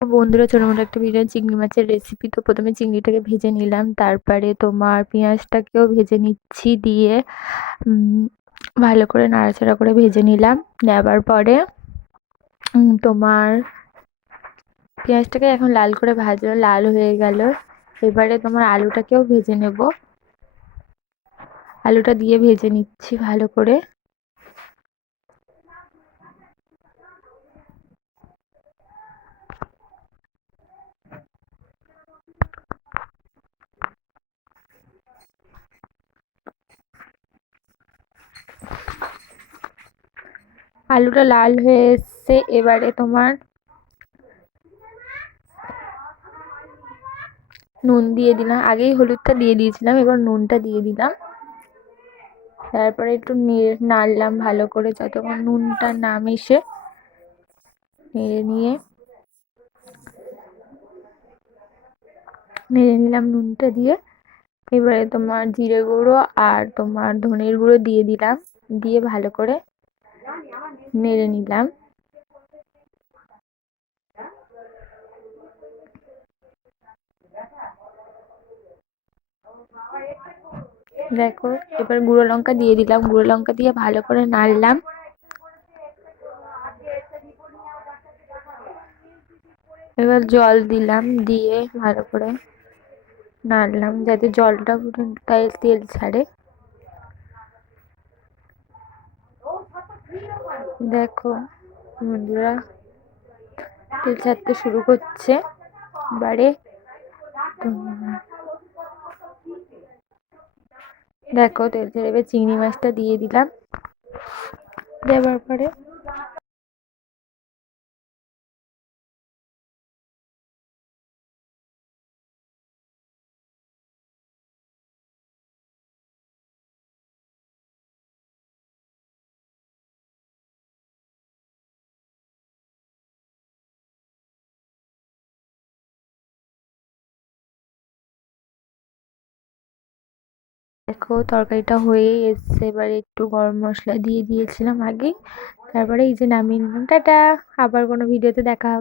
বন্ধুরা, ছোটমোটো একটা ভিডিও, চিংড়ি মাছের রেসিপি। তো প্রথমে চিংড়িটাকে ভেজে নিলাম, তারপরে তোমার পেঁয়াজটাকেও ভেজে নিচ্ছি, দিয়ে ভালো করে নাড়াচাড়া করে ভেজে নিলাম। নেবার পরে তোমার পেঁয়াজটাকে এখন লাল করে ভাজা লাল হয়ে গেল। এবারে তোমার আলুটাকেও ভেজে নেব, আলুটা দিয়ে ভেজে নিচ্ছি ভালো করে। আলুটা লাল হয়ে এসছে, এবারে তোমার নুন দিয়ে দিলাম। আগেই হলুদটা দিয়ে দিয়েছিলাম, এবার নুনটা দিয়ে দিলাম। তারপরে একটু নাড়লাম ভালো করে যতক্ষণ নুনটা না মিশে। নেড়ে নিলাম নুনটা দিয়ে। এবারে তোমার জিরে গুঁড়ো আর তোমার ধনের গুঁড়ো দিয়ে দিলাম, দিয়ে ভালো করে নেড়ে নিলাম। দেখো, এবার গুঁড়ো লঙ্কা দিয়ে দিলাম, গুঁড়ো লঙ্কা দিয়ে ভালো করে নাড়লাম। এবার জল দিলাম, দিয়ে ভালো করে নাড়লাম যাতে জলটা তাই তেল ছাড়ে। দেখো বন্ধুরা, তেল ছাড়তে শুরু করছে। এবারে দেখো তেল ছেড়ে, এবার চিংড়ি মাছটা দিয়ে দিলাম। দেওয়ার পরে দেখো তরকারিটা হয়ে এসছে। এবারে একটু গরম মশলা দিয়ে দিয়েছিলাম আগে, তারপরে এই যে নামিয়ে নিলাম। টাটা, আবার কোনো ভিডিওতে দেখা হবে।